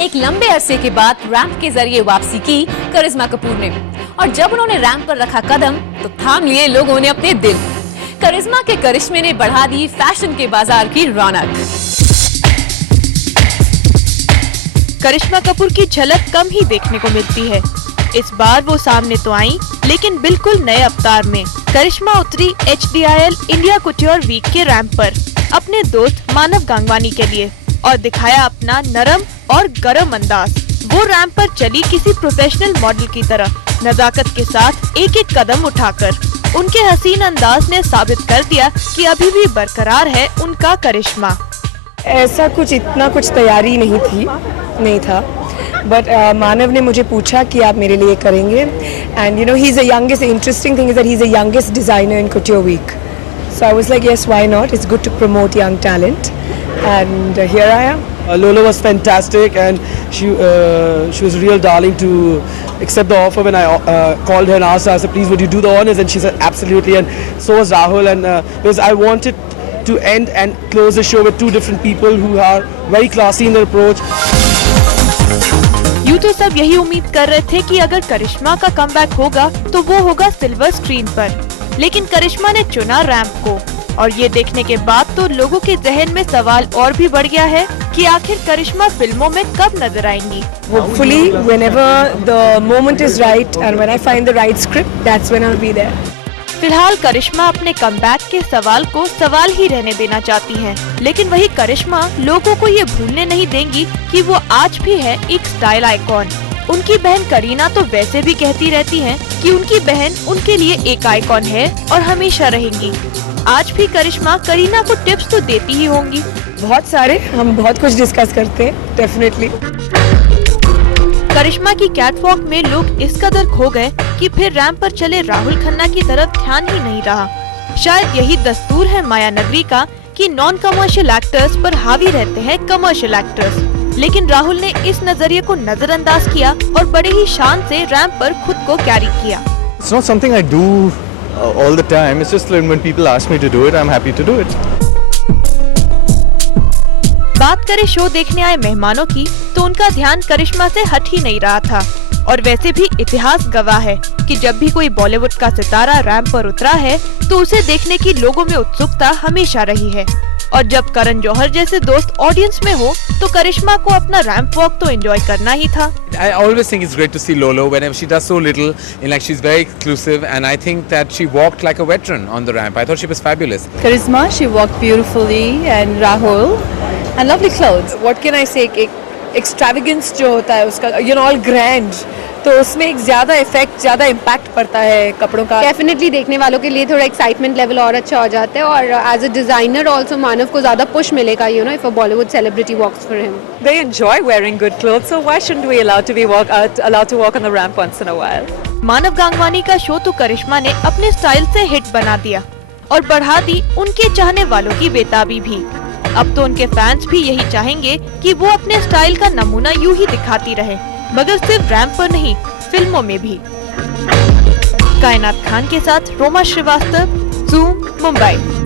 एक लंबे अरसे के बाद रैंप के जरिए वापसी की करिश्मा कपूर ने, और जब उन्होंने रैंप पर रखा कदम तो थाम लिए लोगों ने अपने दिल। करिश्मा के करिश्मे ने बढ़ा दी फैशन के बाजार की रौनक। करिश्मा कपूर की झलक कम ही देखने को मिलती है। इस बार वो सामने तो आई, लेकिन बिल्कुल नए अवतार में। करिश्मा उतरी HDIL इंडिया कुट्योर वीक के रैंप पर अपने दोस्त मानव गांगवानी के लिए और दिखाया अपना नरम और गरम अंदाज। वो रैंप पर चली किसी प्रोफेशनल मॉडल की तरह, नजाकत के साथ एक एक कदम उठाकर। उनके हसीन अंदाज ने साबित कर दिया कि अभी भी बरकरार है उनका करिश्मा। ऐसा इतना कुछ तैयारी नहीं था, बट मानव ने मुझे पूछा कि आप मेरे लिए करेंगे, and you know he is the youngest. Interesting thing is that he is the youngest designer in couture week, so I was like yes, why not, it's good to promote young talent, and here I am. Lola was fantastic, and she was a real darling to accept the offer when I called her and asked her, I said, please would you do the honors, and she said absolutely, and so was Rahul, and because I wanted to end and close the show with two different people who are very classy in their approach. यूँ तो सब यही उम्मीद कर रहे थे कि अगर करिश्मा का कमबैक होगा तो वो होगा सिल्वर स्क्रीन पर, लेकिन करिश्मा ने चुना रैंप को, और ये देखने के बाद तो लोगों के जहन में सवाल और भी बढ़ गया है कि आखिर करिश्मा फिल्मों में कब नजर आएंगी। Hopefully, whenever the moment is right and when I find the right script, that's when I'll be there. फिलहाल करिश्मा अपने कमबैक के सवाल को सवाल ही रहने देना चाहती हैं, लेकिन वही करिश्मा लोगों को ये भूलने नहीं देंगी कि वो आज भी है एक स्टाइल आइकॉन। उनकी बहन करीना तो वैसे भी कहती रहती हैं कि उनकी बहन उनके लिए एक आइकॉन है और हमेशा रहेंगी। आज भी करिश्मा करीना को टिप्स तो देती ही होंगी। बहुत सारे, हम बहुत कुछ डिस्कस करते हैं, डेफिनेटली। करिश्मा की कैटवॉक में लोग इस कदर खो गए कि फिर रैंप पर चले राहुल खन्ना की तरफ ध्यान ही नहीं रहा। शायद यही दस्तूर है माया नगरी का कि नॉन कमर्शियल एक्टर्स पर हावी रहते हैं कमर्शियल एक्टर्स, लेकिन राहुल ने इस नजरिए को नजरअंदाज किया और बड़े ही शान से रैंप पर खुद को कैरी किया। It's not something I do all the time. It's just when people ask me to do it, I'm happy to do it. बात करें शो देखने आए मेहमानों की, तो उनका ध्यान करिश्मा से हट ही नहीं रहा था, और वैसे भी इतिहास गवाह है कि जब भी कोई बॉलीवुड का सितारा रैंप पर उतरा है तो उसे देखने की लोगों में उत्सुकता हमेशा रही है। और जब करण जौहर जैसे दोस्त ऑडियंस में हो तो करिश्मा को अपना रैंप वॉक तो एंजॉय करना ही था। I always think it's great to see Lolo whenever she does so little, and like she's very exclusive, and I think that she walked like a veteran on the ramp. I thought she was fabulous. Karisma, she walked beautifully, and Rahul, and lovely clothes. What can I say? एक extravagance जो होता है उसका, you know, all grand, तो उसमें एक ज्यादा effect, ज्यादा इम्पैक्ट पड़ता है कपड़ों का। डेफिनेटली देखने वालों के लिए थोड़ा एक्साइटमेंट लेवल और अच्छा हो जाता है, और as a designer also Manav को ज्यादा पुश मिलेगा, you know, if a Bollywood celebrity walks for him. They enjoy wearing good clothes, so why shouldn't we allowed to walk on the ramp once in a while? मानव गांगवानी का show तो करिश्मा ने अपने style से hit बना दिया और बढ़ा दी उनके चाहने वालों की बेताबी भी। अब तो उनके फैंस भी यही चाहेंगे कि वो अपने स्टाइल का नमूना यूं ही दिखाती रहे, मगर सिर्फ रैंप पर नहीं, फिल्मों में भी। कायनात खान के साथ रोमा श्रीवास्तव, ज़ूम, मुंबई।